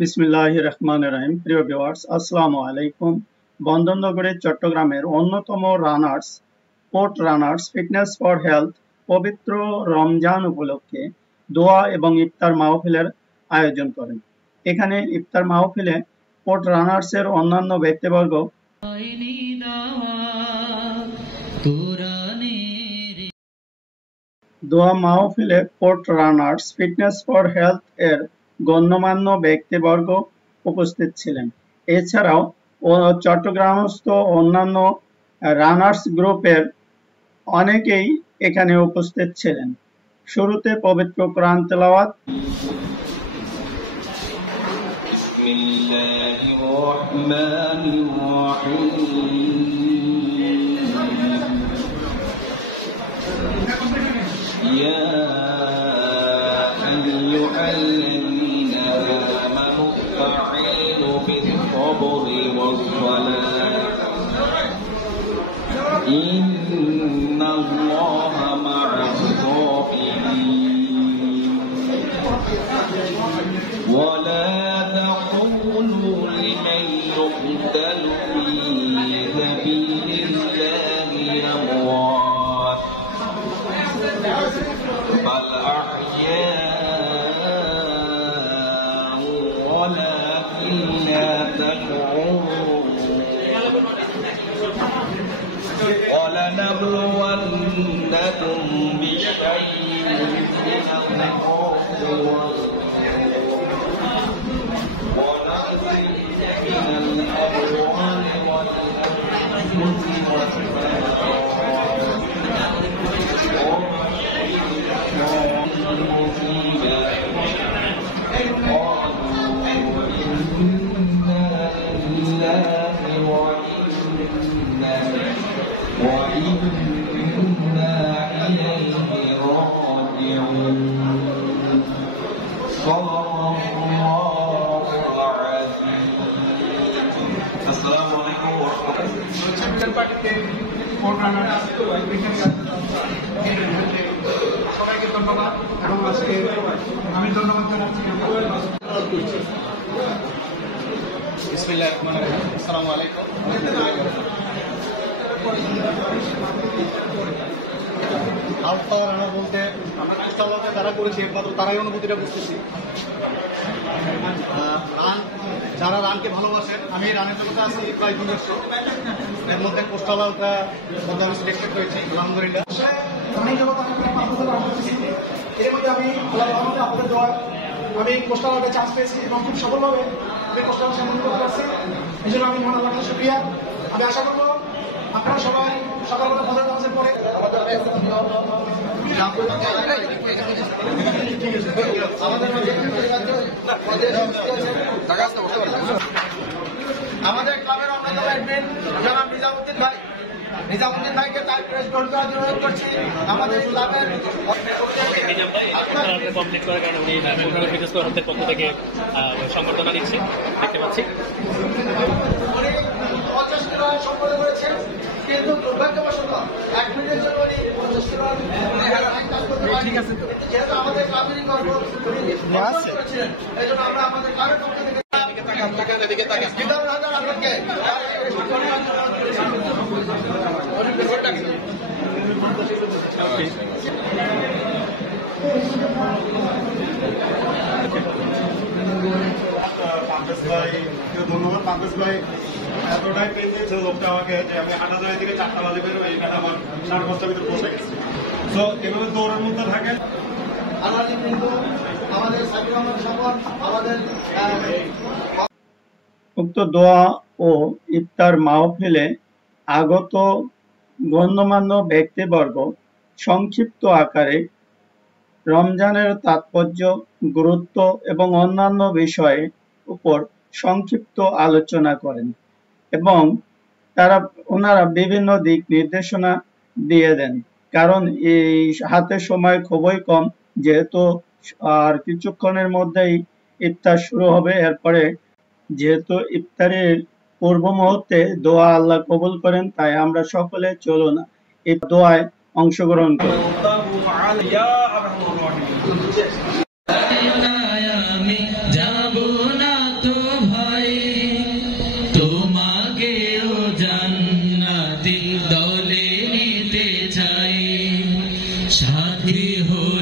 বিসমিল্লাহির রহমানির রহিম। প্রিয় ভিউয়ার্স, আসসালামু আলাইকুম। বন্দরনগরী চট্টগ্রামের অন্যতম runners port runners fitness for health পবিত্র রমজান উপলক্ষে দোয়া এবং ইফতার মাহফিলের আয়োজন করেন। এখানে ইফতার মাহফিলে পোর্ট রানার্সের অন্যান্য ব্যক্তিবর্গ দোয়া মাহফিলে port runners fitness for health এর গণ্যমান্য ব্যক্তিবর্গ উপস্থিত ছিলেন। এছাড়াও চট্টগ্রামস্থ অন্যান্য রানার্স গ্রুপের অনেকেই এখানে উপস্থিত ছিলেন। শুরুতে পবিত্র কোরআন তেলাওয়াত। إن الله مع الصابرين ولا تقولوا لمن يقتل في سبيل الله أموات بل أحياء ولكن لا تشعرون ولنبلونكم بشيء من الخوف ونقص من الأموال والأنفس সবাইকে ধন্যবাদ এবং আজকে আমি ধন্যবাদ জানাচ্ছি। বিসমিল্লাহির রহমানির রহিম। আসসালামু আলাইকুম। আলফা রানা বলতে আমরা যারা করেছি একমাত্র তারাই অনুভূতিটা বুঝতেছি। রান যারা রানকে ভালোবাসেন, আমি রানের জগতে আছি প্রায় 2 বছর। এর মধ্যে কোস্টাল আলট্রা মধ্যে আমি সিলেক্টেড হয়েছি, আলহামদুলিল্লাহ। এর মধ্যে আমি আপনাদের দোয়া আমি কোস্টাল আলট্রা চান্স পেয়েছি এবং খুব সফলভাবে আমি কোস্টাল সম্মান করতে পারছি। এই জন্য আমি মনে আল্লাহকে শুকরিয়া। আমি আশা করবো আপনারা সবাই সকালবেলা ফজর নামাজের পরে আমাদের ক্লাবের অন্যতম অ্যাডমিন জনাব নিজামুদ্দিন ভাইকে তার প্রেস গ্রহণ করার জন্য অনুরোধ করছি। আমাদের ক্লাবের কমপ্লিট করার কারণে উনি ফিটনেস ফর হেলথের পক্ষ থেকে সংবর্ধনা দিচ্ছি, দেখতে পাচ্ছি। উনি 50 কিলো সম্পন্ন করেছেন, কিন্তু দুর্ভাগ্যবশত 1 মিনিটের জন্য উনি 50 কিলো কাজ করতে পারেন। যেহেতু আমাদের ক্লাবেরই গর্ব করেছিলেন, এই জন্য আমরা আমাদের ক্লাবের পক্ষ থেকে ধন্যবাদ। পাঙ্কজ ভাই এতটাই পেন দিয়েছে লোকটা আমাকে যে আমি 8,000 থেকে 4টা বাজে বেরো, এইখানে আমার 5:30টার ভিতরে পৌঁছে গেছে। তো এভাবে দৌড়ের মধ্যে থাকেন। আমাদের উক্ত দোয়া ও ইফতার মাহফিলে আগত গণ্যমান্য ব্যক্তিবর্গ সংক্ষিপ্ত আকারে রমজানের তাৎপর্য, গুরুত্ব এবং অন্যান্য বিষয়ে উপর সংক্ষিপ্ত আলোচনা করেন এবং ওনারা বিভিন্ন দিক নির্দেশনা দিয়ে দেন। কারণ এই হাতে সময় খুবই কম, যেহেতু আর কিছুক্ষণের মধ্যেই ইফতার শুরু হবে। এরপরে যেহেতু ইফতারের পূর্ব মুহূর্তে দোয়া আল্লাহ কবুল করেন, তাই আমরা সকলে চলুন এই দোয়ায় অংশগ্রহণ করি। যাব না সাথী হয়ে